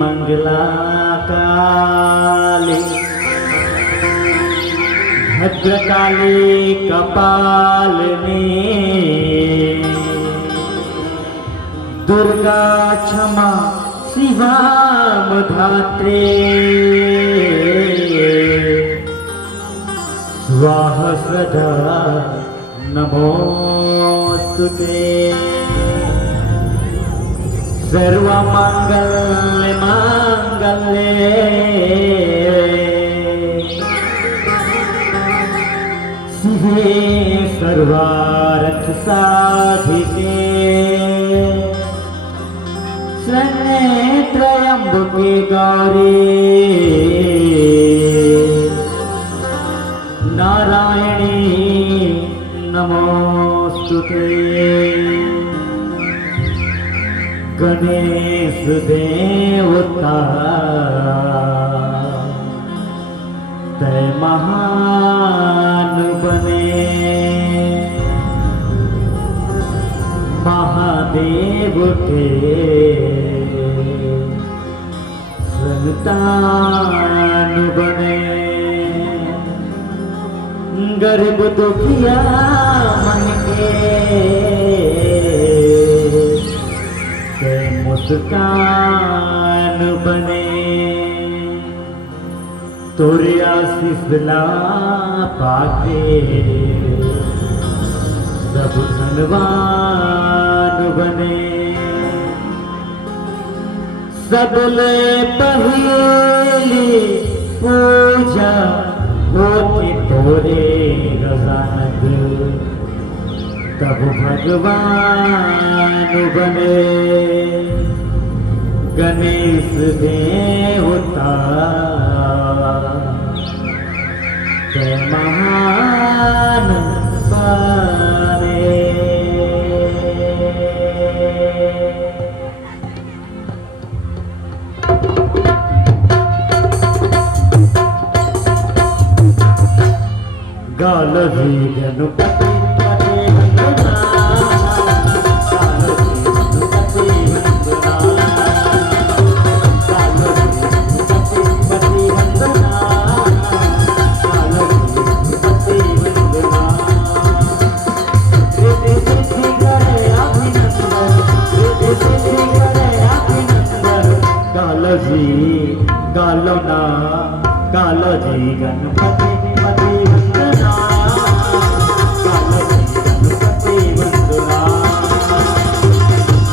मंगला काली भद्रकाली कपालिनी दुर्गा क्षमा शिवा धात्रे स्वाहा सदा नमोस्तुते सर्वमंगल मांगल्ये शिवे सर्वार्थ साधिके शरण्ये त्र्यंबके गौरी नारायणी नमोस्तुते गणेश देवता तय महान बने महादेव के संतान बने गरीब दुखिया मन के मुस्कान बने तोरे आशीष ला पाके सब धनवान बने सबले पहली पूजा होती तोरे रजानक तब भगवान बने गणेश देवता जय महान बने गाल जी गणपति गालो ना गालो जी गणपति पति वंदना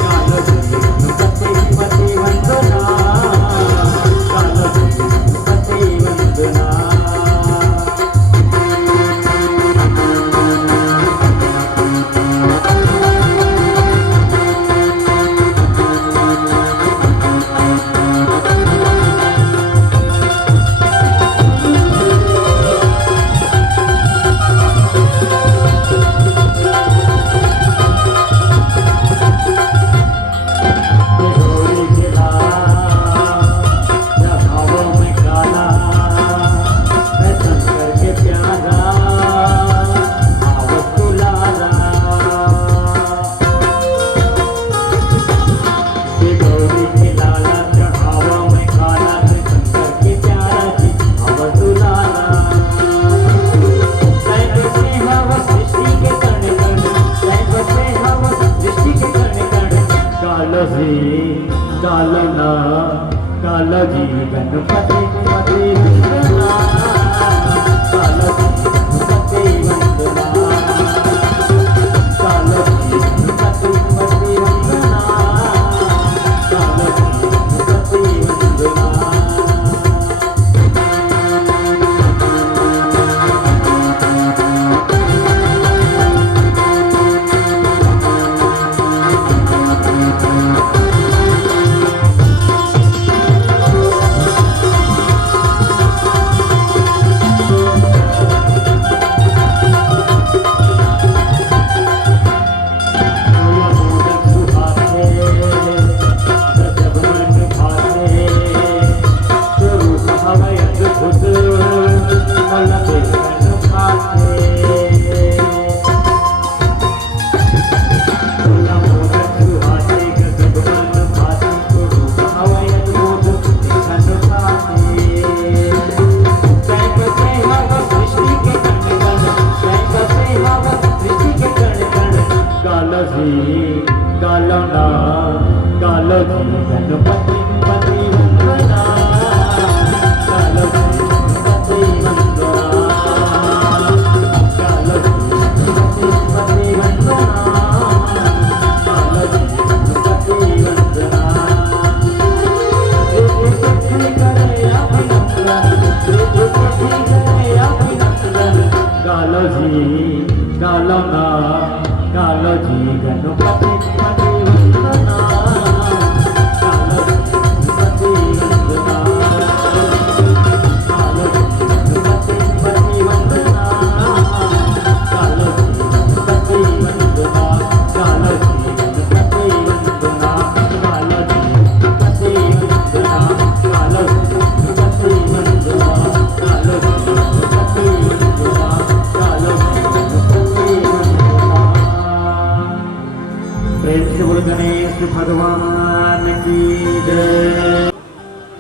गालो जी गणपति वंदना गालो जी गणपति पति वंदना गालो जी गणपति वंदना गालो ना गालो जी गणपति पति वंदना गालो जी गणपति वंदना गालो जी गणपति पति वंदना गालो जी गणपति वंदना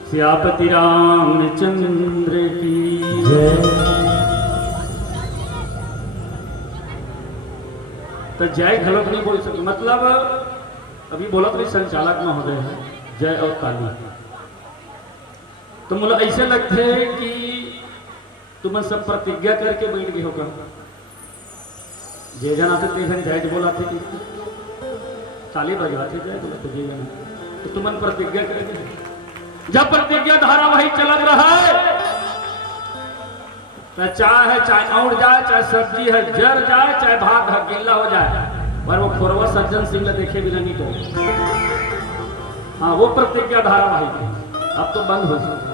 सियापति रामचंद्र की जय। तो जय गलत नहीं बोल सकते, मतलब अभी बोला तो संचालक महोदय है जय और ताली, तो मुझे ऐसे लगते है कि तुम सब प्रतिज्ञा करके बैठ गए होगा। जय जन आते ते जन जय बोला थे कि ताली बजवाते जय बोला तो जय जन, तो तुम प्रतिज्ञा करेंगे। जब प्रतिज्ञा धारावाहिक चल रहा है तो चाहे औड़ जाए, चाहे सब्जी है जर जाए, चाहे भात है गिल्ला हो जाए, पर वो खोरवा सज्जन सिंह देखे बिना नहीं तो। हाँ वो प्रतिज्ञा धारावाहिक है, अब तो बंद हो सकता।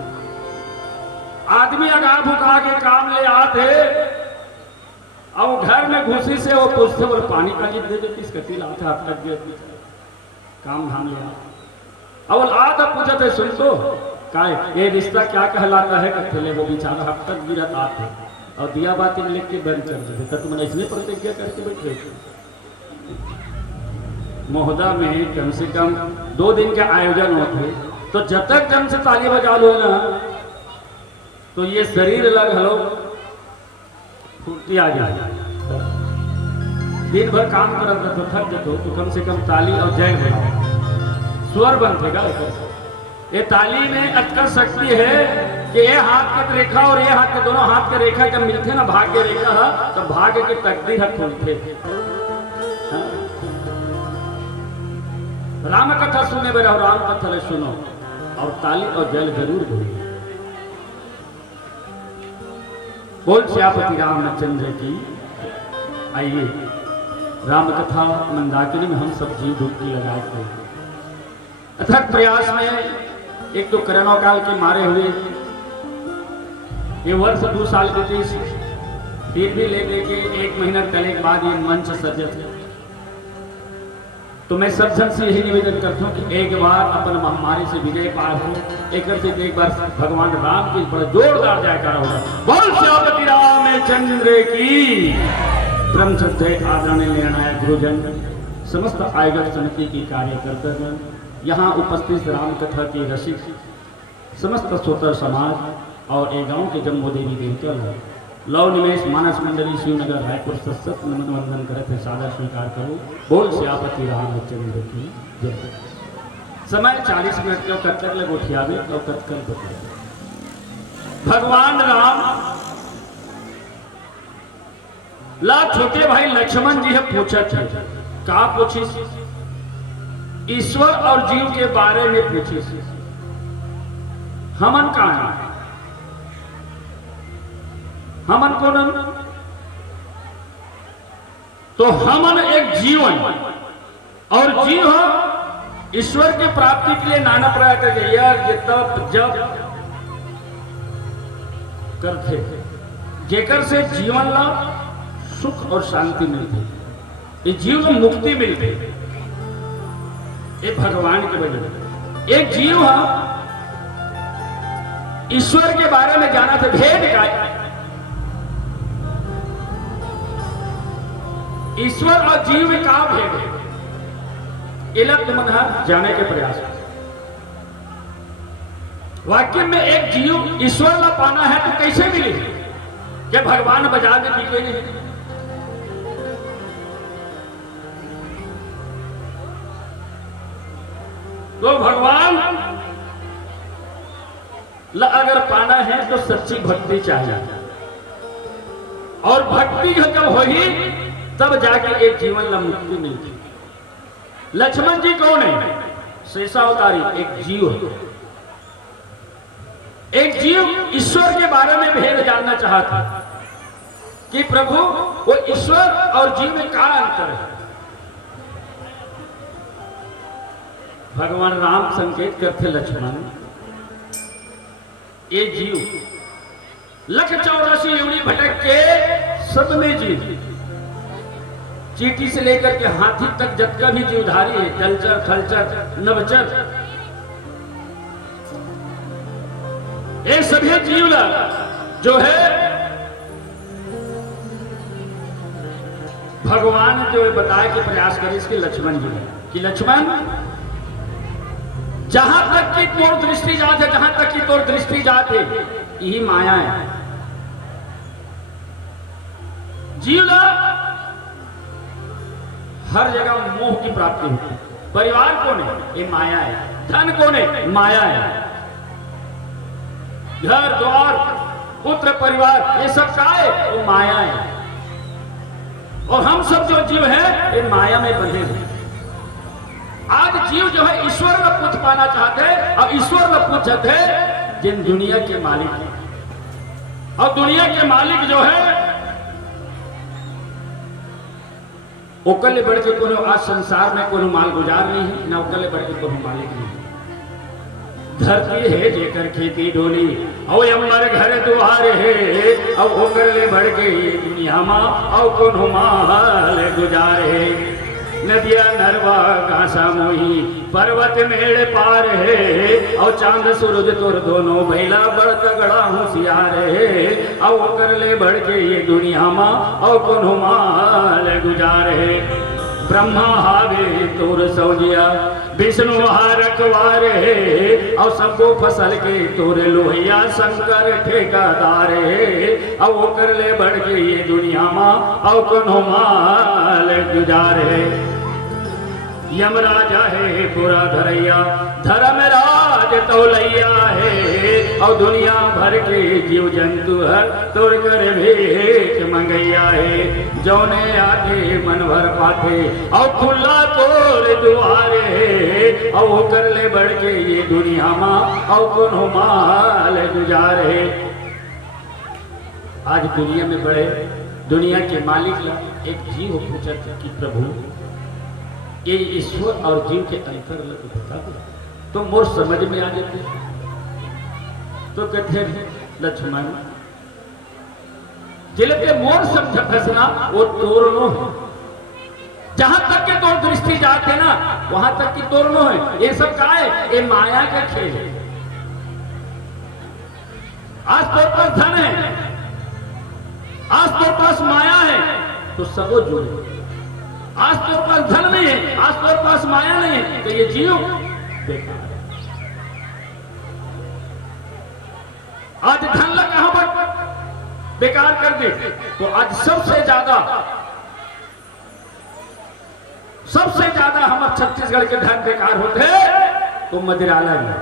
आदमी अगा भुका के काम ले आते और घर में घुसी से वो पूछते बोले पानी का जीत दे देती कटी लाते हाथ तक गया काम धाम ले और आता पूछा थे सुन तो का ये रिश्ता क्या कहलाता है कथे वो बेचारा हफ्ता तक गिरत आते और दिया बात लिख के बंद कर देते। तो तुमने इसलिए प्रतिज्ञा करके बैठे महोदा में कम से कम 2 दिन के आयोजन होते, तो जब तक जम से ताली बजा लो ना तो ये शरीर लग हलो फुर्ती आ जाए। दिन भर काम करत तो थक जाते तो कम से कम ताली और जय बजाओ, स्वर बनतेगा। ये ताली में अटकल शक्ति है कि ये हाथ के रेखा और ये हाथ के दोनों हाथ के रेखा जब मिलते ना भाग्य रेखा है तो भाग्य की तकदीर है खोलते। राम कथा सुने बेरा और राम कथा सुनो और ताली और जल जरूर बोलिए। बोल सियापति रामचंद्र की। आइए राम कथा मंदाकिनी में हम सब जीव डुबकी लगाए थे। अथक प्रयास में एक तो कोरोना काल के मारे हुए ये वर्ष 2 साल बीते, फिर भी ले के 1 महीना चले के बाद ये मंच सजत है। तो मैं सब जन से यही निवेदन करता हूँ कि एक बार अपन महामारी से विजय पार हो, एक बार भगवान राम की बड़ा जोरदार जयकारा होगा। बोल सियापति रामचंद्र की। ब्रह्म श्रद्धेय आदरणीय निर्णायक गुरुजन, समस्त आयोजक समिति की कार्यकर्ता, यहाँ उपस्थित राम कथा के रसिक, समस्त श्रोता समाज और एक गांव के जम्मो देवी देवता लव निवेश मानस मंडली शिवनगर रायपुर सत्सत नमन वंदन करे थे सादा स्वीकार करो। बोल सियापति रामचंद्र की जय। समय 40 मिनट के कत्तर ले गोठियावे और कत्कर बतियावे। भगवान राम ला छोटे भाई लक्ष्मण जी है पूछा थे का पूछी ईश्वर और जीव के बारे में पूछी। हमन का हमन कौन? तो हमन एक जीवन और जीव ईश्वर की प्राप्ति के लिए नाना प्रयास करके यज्ञ तप जप करते, जेकर से जीवन ला सुख और शांति मिलती, ये जीव को मुक्ति मिलती। ये भगवान के वजह एक जीव ईश्वर के बारे में जाना था। भेद का ईश्वर और जीव में का भेद है, तुम जाने के प्रयास। वाक्य में एक जीव ईश्वर ला पाना है तो कैसे मिले? क्या भगवान बजा दे की कोई नहीं? तो भगवान अगर पाना है तो सच्ची भक्ति चाहिए, और भक्ति जब होगी तब जाके एक जीवन ला मुक्ति मिलती। लक्ष्मण जी कौन है? शेषावतारी एक जीव है। एक जीव ईश्वर के बारे में भेद जानना चाहता कि प्रभु वो ईश्वर और जीव में क्या अंतर है। भगवान राम संकेत करते लक्ष्मण, ये जीव 184 योनि भटक के सब में जीव, चींटी से लेकर के हाथी तक जतका भी जीवधारी है, जलचर थलचर नभचर, ये सभी जीव जो है भगवान जो बताया कि प्रयास करे इसके लक्ष्मण जी कि लक्ष्मण जहां तक की तोर दृष्टि जाते, जहां तक की तोर दृष्टि जाते, यही माया है। जीवला हर जगह मोह की प्राप्ति होती है। परिवार कौन है? ये माया है। धन कौन है? माया है। घर द्वार पुत्र परिवार ये सब का है? वो माया है। और हम सब जो जीव है ये माया में बंधे हैं। आज जीव जो है ईश्वर में कुछ पाना चाहते हैं और ईश्वर में पूछते हैं जिन दुनिया के मालिक हैं। और दुनिया के मालिक जो है ओकले बढ़ के कोनो आज संसार में कोनो माल गुजार नहीं है, ना ओकले बढ़ के कोनो मालिक नहीं है। धरती है जेकर खेती डोली और हमारे घर द्वार है और ओकले बढ़ के दुनिया मा और कोनो माल गुजारे। नदिया नरवा घासा मोही पर्वत मेड़ पार है और चांद सूरज तोर दोनों भैला बड़ तगड़ा होशियार है और ओकर ले बढ़ के ये दुनिया मा और कोनो माल गुजारे। ब्रह्मा हावे तोर सौजिया विष्णु हा रखवार है और सबको फसल के तोरे लोहिया शंकर ठेकादार है और ओकर ले बढ़ के ये दुनिया मा और कोनो माल गुजारे। यमराजा है पूरा धरैया धर्मराज तौलैया है और दुनिया भर के जीव जंतु हर तोड़ कर भेंट मंगैया है। जौने आगे मन भर पाते और खुला तोर दुआरे है और वो कर ले बढ़ के ये दुनिया माँ और कोनो माल गुजारे। आज दुनिया में बड़े दुनिया के मालिक ला एक जीव पूछत कि प्रभु ये ईश्वर और जीव के अंतर बता दो तो मोर समझ में आ जाते। तो कहते लक्ष्मण जिले पे मोर समझ फैसला वो तोड़नो है। जहां तक के तोर दृष्टि जाते ना वहां तक की तोड़नो है। ये सब का है? ये माया का खेल है। आज तोर पास धन है, आज तोर पास माया है तो सबो जुड़े। आज तोर पास धन नहीं है, आज तोर पास माया नहीं है तो ये जीव बेकार। आज धन लग कहां पर बेकार कर दे तो आज सबसे ज्यादा हमारे छत्तीसगढ़ के धन बेकार होते तो मदिरालय में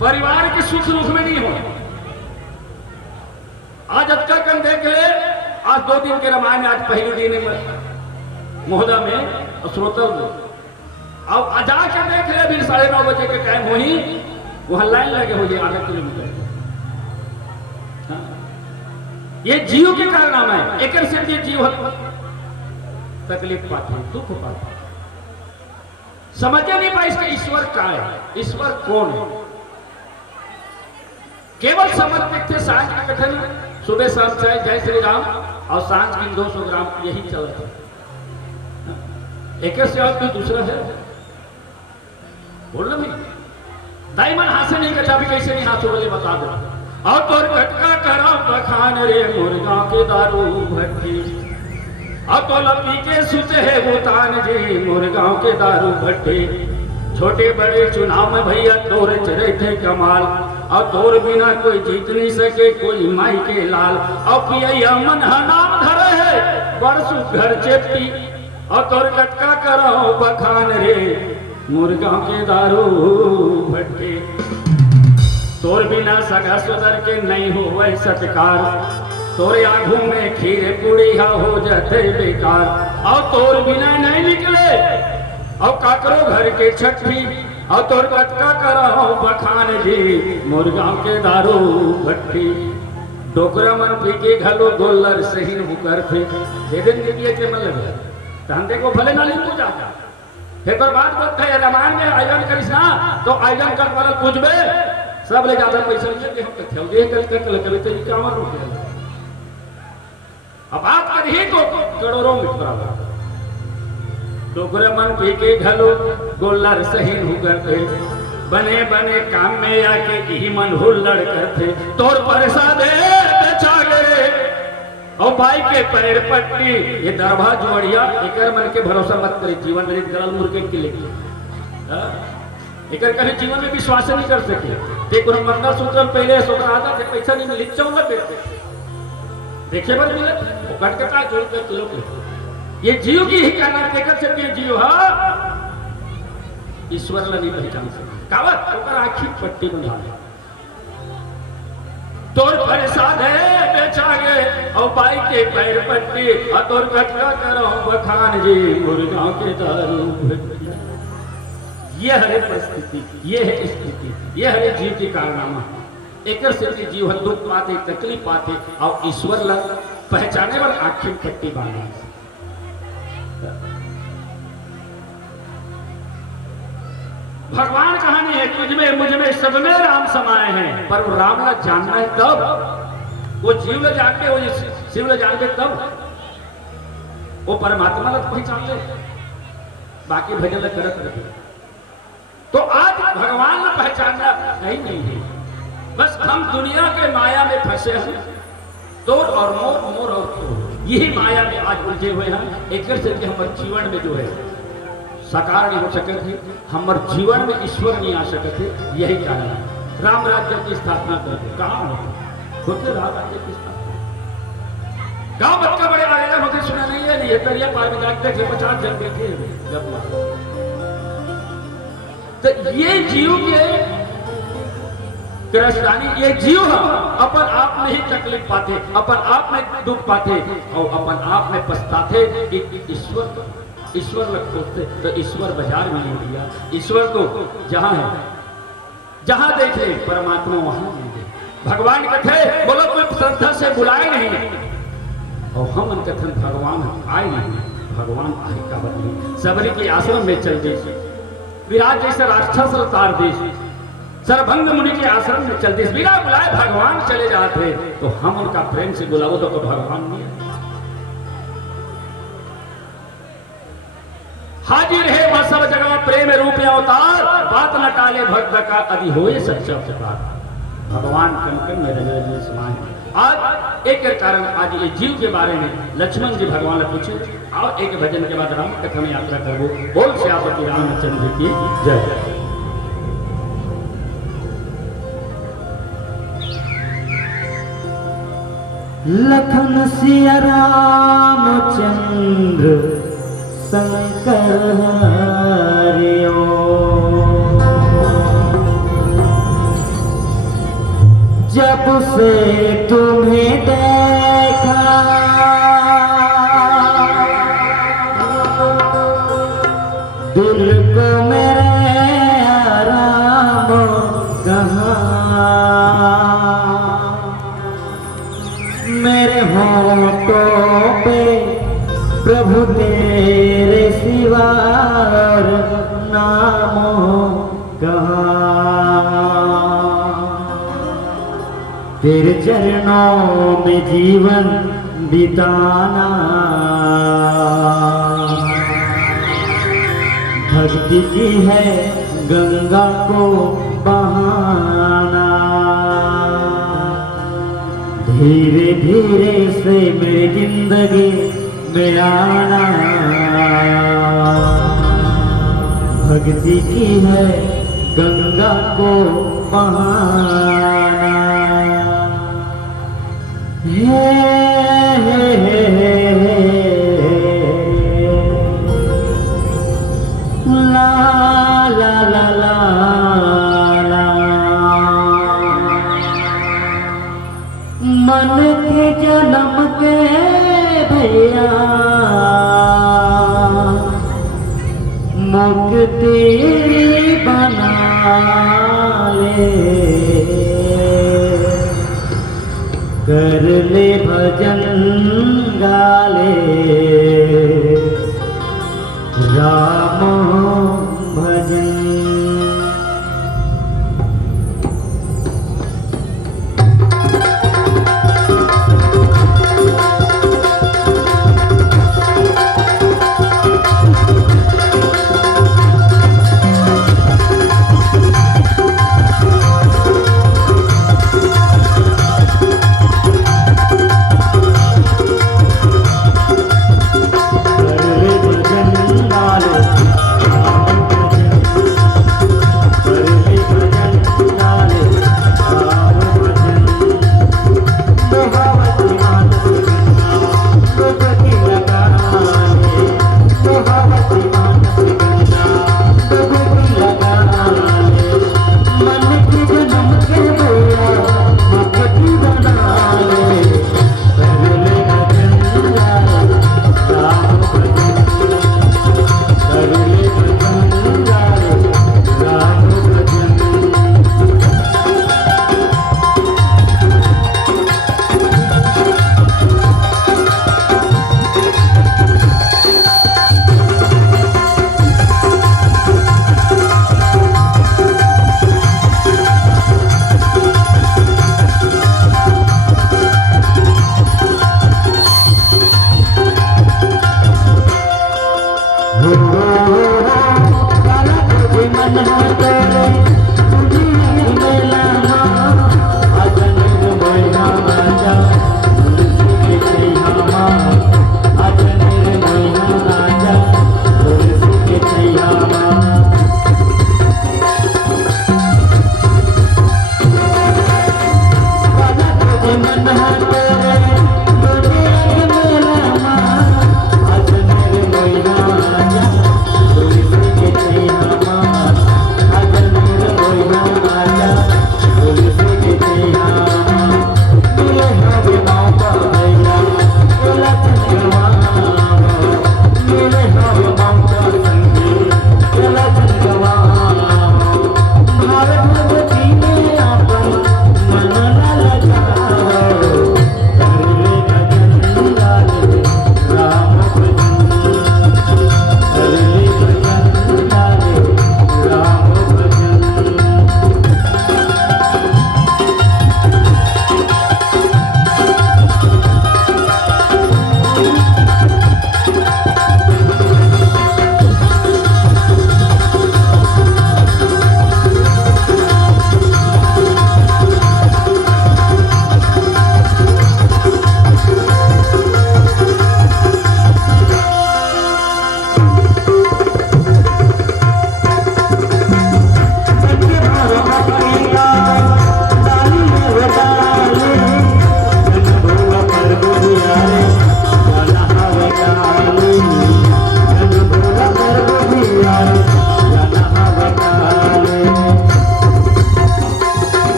परिवार के सुख दुख में नहीं हो। आज अटका कन देख ले, आज 2 दिन के रामायण में आज पहले दिन मोहदा में श्रोतल में अब जाके देख ले अभी 9:30 बजे के टाइम हुई वहां लाइन लगे हुए आधा किलोमीटर। ये जीव के कारण है। एक से ये जीव तकलीफ पाते दुख पाते समझे नहीं पाए इसका ईश्वर क्या है, ईश्वर कौन है। केवल समर्पित थे सांझ के कथन सुबह शाम चाहे जय श्री राम और सांझ की 200 ग्राम यही चल रहा है। एक से और कोई दूसरा है बोल रहा दाईमन हाथ नहीं कटा भी कैसे नहीं हाथ बोले बता दो। और तोर कटका करा बखान रे मुर्गांव के दारू भट्टी और तो लपी के सुते है वो तान जी मुर्गांव के दारू भट्टी। छोटे बड़े चुनाव में भैया तोर चरे थे कमाल और तोर बिना कोई जीत नहीं सके कोई माई के लाल। और पिया मन नाम धरे है बरसु घर चेपटी और तोर कटका करो बखान रे मुर्गांव के दारू भट्टी। तोर बिना सगा सुधर के नहीं हो वह सत्कार तोरे आंखों में खीर पुड़िया हो जाते बेकार। और तोर बिना नहीं निकले और काकरो घर के छठी और तोर कटका करो बखान जी मुर्गांव के दारू भट्टी। डोकरा मन पी के घलो गोल्लर सही मुकर थे दे दिन निकले के मन लगे धंधे को भले ना लिखो जाता। फिर बात बोलते हैं रामायण में आयोजन करिस ना तो आयोजन कर पर पूछबे सब ले ज्यादा पैसा लेके हम खेलगे कल कविता जी कामर रुक। अब बात करिए तो करोड़ों में बराबर। डोकरा मन पी के घलो गोल्लर सही मुकर थे बने बने काम में आके ही मन हुल्लड़ करते तोर परसादे बेचागे और भाई के पैर पट्टी ये दरभा जुड़िया एक मन के भरोसा मत करे जीवन में गलल मुर्गे के लिए लेकिन कभी जीवन में विश्वास नहीं कर सके। देखो हम मंगलसूत्र पहले सोकर आता थे, पैसा नहीं मिली चौंगा बेचते देखे बार मिले वो कट के का जोड़ के किलो के ये जीव की ही कहना देकर से के जीव हा ईश्वर ला नहीं पहचान सके कावत ओकर आखी पट्टी बना ले तोर परेशान है बेचा गए और बाई के पैर पट्टी और तोर कटका करो बखान जी मुर्गाओं के दारू ये हरे परिस्थिति ये है स्थिति ये हरे जीव की कारनामा एक से जीव दुख पाते तकलीफ पाते और ईश्वर ला पहचाने वाला आखिर पट्टी बांधा भगवान कहानी है तुझमें मुझमें सब में राम समाये हैं पर वो राम ला जानना है तब वो जीव ला जानते वो शिव ला जानते तब वो परमात्मा ला पहचान ले बाकी भजन ला करत रहे तो आज भगवान ला पहचानना नहीं है बस हम दुनिया के माया में फंसे हैं तोर और मोर मोर और तोर यही माया में आज उलझे हुए हैं एक से हमारे जीवन में जो है साकार नहीं हो सके थे हमारे जीवन में ईश्वर नहीं आ सके थे यही कारण है राम राज्य की स्थापना करते कहाँ होते राम राज्य की स्थापना गांव बच्चा बड़े आयोजन होते सुना नहीं है नहीं तरिया पार में जाते थे 50 जन बैठे जब तो ये जीव के गिरफ्तारी ये जीव अपन आप में ही तकलीफ पाते अपन आप में दुख पाते और अपन आप में पछताते ईश्वर लग खोजते तो ईश्वर बाजार में नहीं दिया ईश्वर तो जहां है जहां देखे परमात्मा वहां मिले भगवान कथे बोलो कोई श्रद्धा से बुलाए नहीं और हम उन कथन भगवान आए नहीं भगवान आए का बदली सबरी के आश्रम में चल देश विराट जैसे राक्षस अवतार देश सरभंग मुनि के आश्रम में चल देश बिना बुलाए भगवान चले जाते तो हम उनका प्रेम से बुलाओ तो भगवान नहीं हाजिर है वह सब जगह प्रेम रूप अवतार बात न टाले भक्त का अधि होए सच्चा पुकार भगवान कनकन में रगे रगे समाये आज एक कारण आज ये जीव के बारे में लक्ष्मण जी भगवान ने पूछे और एक भजन के बाद राम कथा में यात्रा करो बोल श्यामपति रामचंद्र की जय लखन सिया रामचंद्र शंकर हरिओ जब से तुम्हें देखा दिल को मेरे आराम कहाँ मेरे होठों पे प्रभु तेरे सिवा नामों कहाँ तेरे चरणों में जीवन बिताना भक्ति की है गंगा को बहाना धीरे धीरे से मेरी जिंदगी में आना भक्ति की है गंगा को बहाना ला ला ला ला ला मन के जन्म के भैया मुक्ति बना ले कर ले भजन गाले राम भजन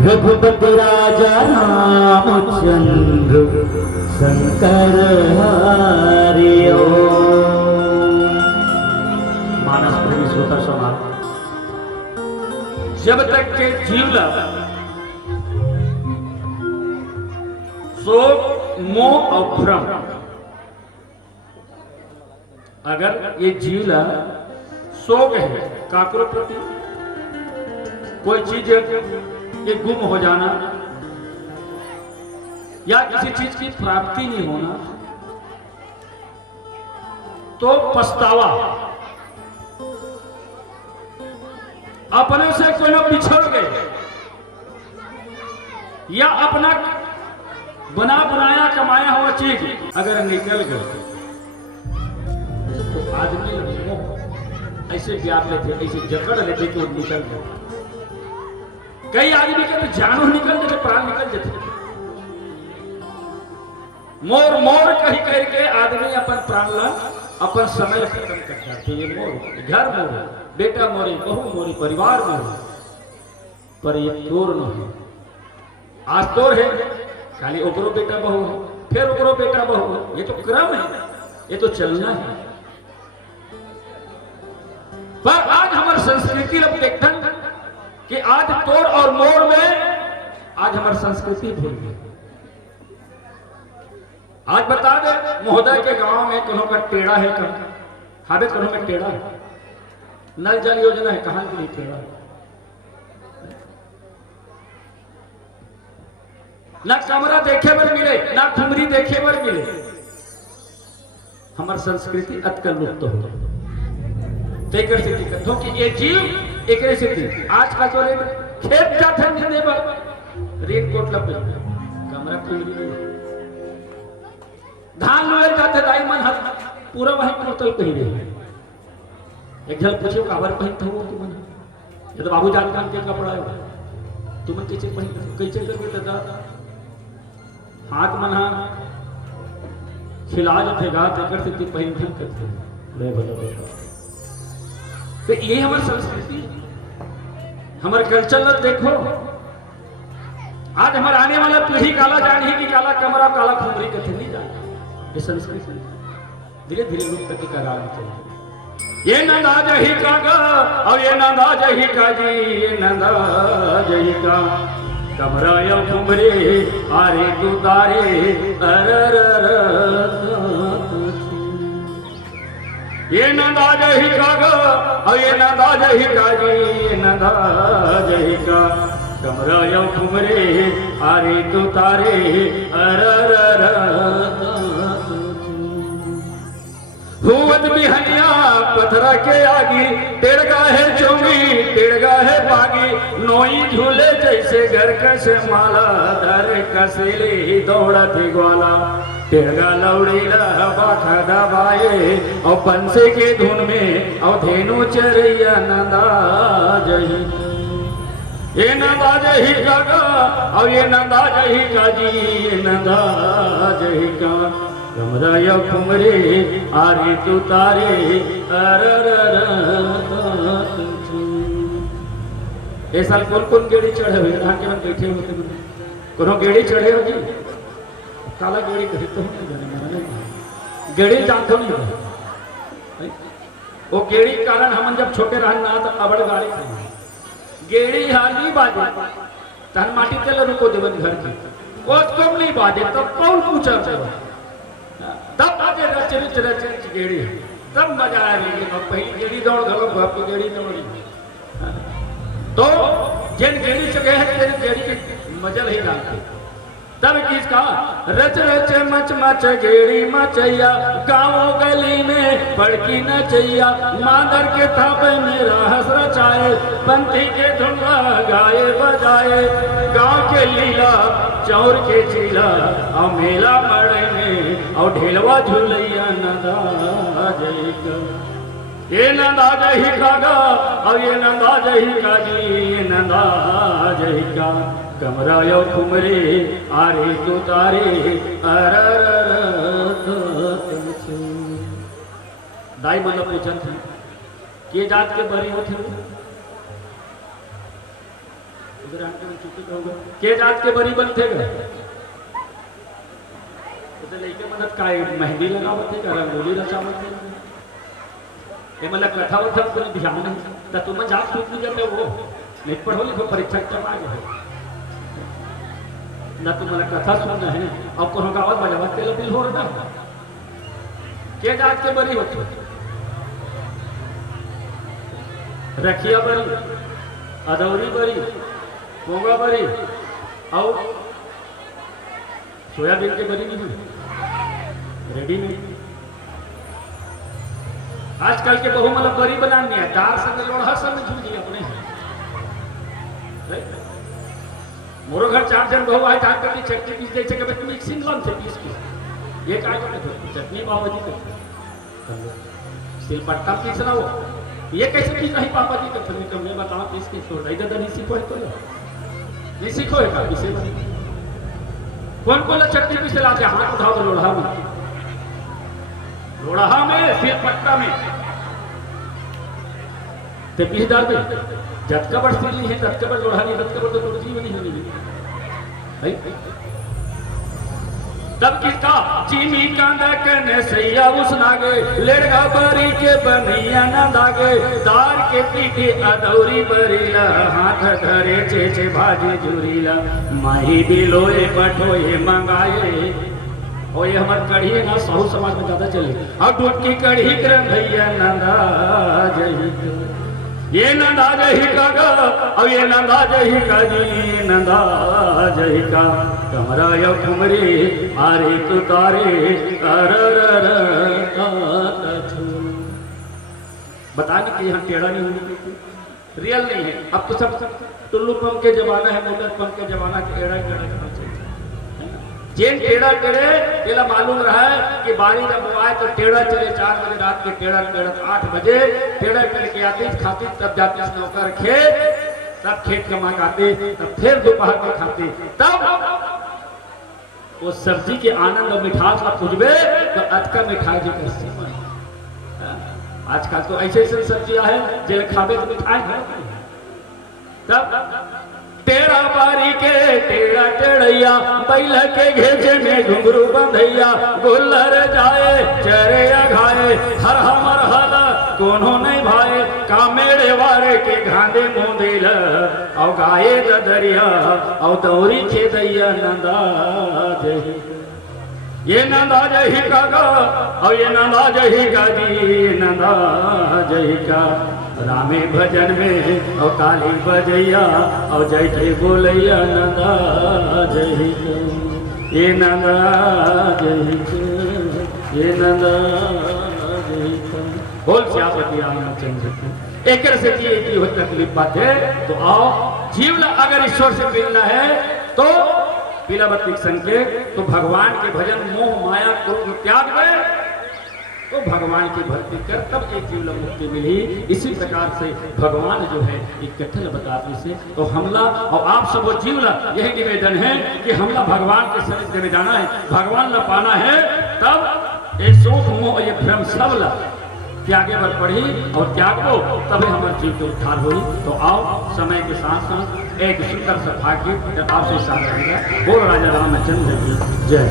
रघुपति राजा रामचंद्र शंकर हरि ओम। मानस प्रेमी श्रोता समाज, जब तक के जीवला शोक मोह और भ्रम, अगर ये जीवला शोक है काकरो प्रति, कोई चीज ये गुम हो जाना या किसी चीज की प्राप्ति नहीं होना, तो पछतावा, अपने से कोई लोग बिछड़ गए या अपना बना बनाया कमाया हुआ चीज अगर निकल गए तो आदमी ऐसे व्याप लेते, ऐसे जकड़ लेते कि वो निकल गए। कई आदमी के तो जानू निकल जाते, प्राण निकल जाते। मोर मोर कही करके आदमी अपन प्राण ला अपन समय खत्म कर जाते। ये मोर घर मोर, बेटा मोरे, बहू मोरी, परिवार मोरे, पर ये तोर न है। आज तोर है, खाली ओकरो बेटा बहू है, फिर ओकरो बेटा बहू है। ये तो क्रम है, ये तो चलना है। पर आज हमारी संस्कृति लोग देखते कि आज तोड़ और मोड़ में आज हमारी संस्कृति भूल गई। आज बता दे महोदय के गांव में कहों का टेढ़ा है, हाबे कहों में टेढ़ा है, नल जल योजना है, कहां के लिए टेढ़ा है? ना कमरा देखे पर मिले, ना ठुमरी देखे पर मिले। हमारी संस्कृति अतकल लुप्त हो तेकर से दिक्कत हो कि ये जीव एक से आज का जो खेत जाते हैं रेन कोट लग कमरा खुल धान लोए जाते दाई मन हर पूरा वही कुर्तल पहने एक झल पूछे काबर पहनता हो तुमन ये तो बाबू जान के कपड़ा है तुमन कैसे पहन कैसे करके दादा हाथ मन हा खिला जाते गा तेकर से पहन पहन करते ले बोलो तो ये हमारी संस्कृति हमारे कल्चर देखो आज हमारे आने वाला पीढ़ी काला जान ही कि काला कमरा काला खुमरी कथे नहीं जाने ये संस्कृति धीरे धीरे लुप्त के करार चल ये नंदा जही का गा और ये नंदा जही का जी ये नंदा जही का कमरा या खुमरी आरे तू तारे ये नंदा जही का गा और ये नंदा जही का जी ये नंदा जही का कमरा या खुमरे आरे तू तारे हुवत बिहनिया पथरा के आगी टेड़गा है चोंगी टेड़गा है बागी नोई झूले जैसे घर कसे माला दर कसेले दौड़ा थे ग्वाला टेड़गा लौड़ीला बाखा दबाए और पंसे के धुन में और धेनु चरैया नंदा जही ये नंदा जही का गा और ये नंदा जही का जी ये नंदा जही का कमरा या खुमरे आरे तू तारे ये साल कौन गेड़ी चढ़े हुए यहाँ के मन बैठे होते कोनो गेड़ी चढ़े हो जी काला गेड़ी कही तो गेड़ी जानते नहीं वो गेड़ी कारण हम जब छोटे रह ना तो अबड़ गाड़ी गेड़ी हाली बाजे तन माटी चल रुको देवन घर की वो कम नहीं बाजे तब कौन पूछा चलो तब आगे रच गेड़ी तब मजा आएगी पहली गेड़ी दौड़ घलो आपको गेड़ी दौड़ी तो जिन गेड़ी से गए हैं तेरी गेड़ी के मजा नहीं जानते तब किसका रच रच मच मच गेड़ी मचैया गाँव गली में पड़की नचैया मादर के थापे मेरा हंस रचाए पंथी के धुंगा गाए बजाए गाँव के लीला चौर के चीला और मेला मड़े में और ढेलवा झूलैया नंदा जही का ये नंदा जही का गा और ये नंदा जही का जी ये नंदा जही का कमरा यो खुमरे आरे तू तारे दाई मतलब पूछन थे के जात के बरी होते उधर आके चुप हो गए के जात के बरी बनते गए उधर लेके मतलब काय मेहंदी लगावत है रंगोली रचावत है ये मतलब कथा वथा को ध्यान नहीं तो तुम जात सूत नहीं जाते वो नहीं पढ़ो लिखो परीक्षा के बाद है ना तुम्हारा कथा सुनना है और कोनो गावत बजावत के लबिल हो रहा के जात के बरी होते रखिया बरी अदौरी बरी मोंगा बरी और सोयाबीन के बरी नहीं हुई रेडी नहीं आजकल के बहु मतलब बरी बनानी है दाल से लोढ़ा सब में झूठी अपने मोरो घर 4 जन बहु आए जाकर के चटनी पीस दे छे कबे मिक्सिंग लन से पीस के ये काय करते थे चटनी पापा जी करते सिल पट्टा पीस ना वो ये कैसे पीस नहीं पापा जी करते कम में बताओ पीस के छोड़ इधर नहीं सीखो तो नहीं सीखो है का पीसे कौन कौन चटनी पीस लाते हाथ उठाओ लोढ़ा में लोढ़ा में सिल पट्टा में ते पीस डाल दे जतका बड़ सिल नहीं है ततका बड़ लोढ़ा नहीं ततका बड़ तो कुर्सी में नहीं होगी तब किसका चीनी कांदा कने सैया उसनागे लेड़गा बरी के बनिया नंदागे दार के पीठे अदौरी बरीला हाथ धरे छे भाजी जुरीला माही बिलोए बठोए मंगाए और ये हमारे कढ़ी है ना साहू समाज में ज्यादा चले अब दूध की कढ़ी कर भैया नंदा जही ये नंदा जही का गा और ये नंदा जही का जी नंदा जही का कमरा यो खुमरी आरे तू तारे बताने के यहाँ टेढ़ा नहीं होने रियल नहीं है अब तो सब टुल्लू पंप के जमाना है मोटर पंप के जमाना के एड़ा करना चाहिए जेन टेढ़ा टेढ़े तेला मालूम रहा है कि बारी जब आए तो टेढ़ा चले 4 बजे रात के टेढ़ा टेढ़ा 8 बजे टेढ़ा टेढ़ के आती खाती, तब जाती नौकर खेत, तब खेत कमा खाते, तब फिर दोपहर के खाते, तब वो सब्जी के आनंद और मिठास का खुजबे तो अटका मिठाई जो कैसे। आजकल तो ऐसे ऐसे सब्जियां है जेल खावे तो मिठाई है। तब टेढ़ा बारी के टेढ़ा टेढ़ैया बैल के घेचे में घुंघरू बंधैया, गुल्लर जाए चरे घाए हर हमर हल कोनो नहीं भाए, कामेड़े वारे के घांदे मोदेल औ गाये दरिया औ दौरी खेदैया नंदा जही, ये नंदा जही का और ये नंदा जही का जी नंदा जही का रामे भजन में और काली बजैया और जय के बोलैया नंदा जही का, ये नंदा जही का, ये नंदा जही का। बोल श्यामती रामचंद्र की। एक से की हो तकलीफ बात है तो आओ जीव अगर ईश्वर से मिलना है तो पीलावती संकेत तो भगवान के भजन मोह माया क्रोध त्याग में तो भगवान की भक्ति कर तब एक जीव मुक्ति मिली। इसी प्रकार से भगवान जो है एक कथन बताते से तो हमला और आप सब जीव यही निवेदन है कि हमला भगवान के सानिध्य में जाना है, भगवान ला पाना है, तब ये शोक मोह ये भ्रम सब त्यागे बर पढ़ी और त्यागो तभी हमारे जीव के उद्धार हुई। तो आओ समय के साथ साथ एक सुंदर सा भाग्य आपसे साथ रहेगा। बोल राजा रामचंद्र की जय।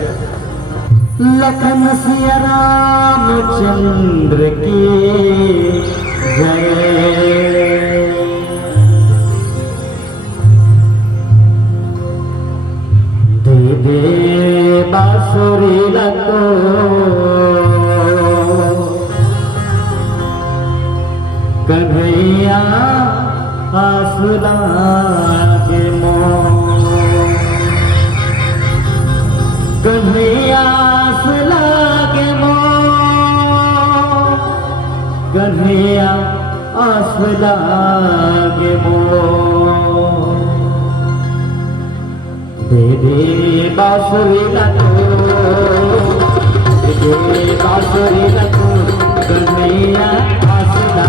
लखन सिया रामचंद्र की जय। दे दे बांसुरी लतो कन्हैया आसुला के मोह, कन्हैया आसुला के मोह, कन्हैया आसुला के मोह। दे दे बांसुरी लतो, दे दे बांसुरी लतो कन्हैया आसुला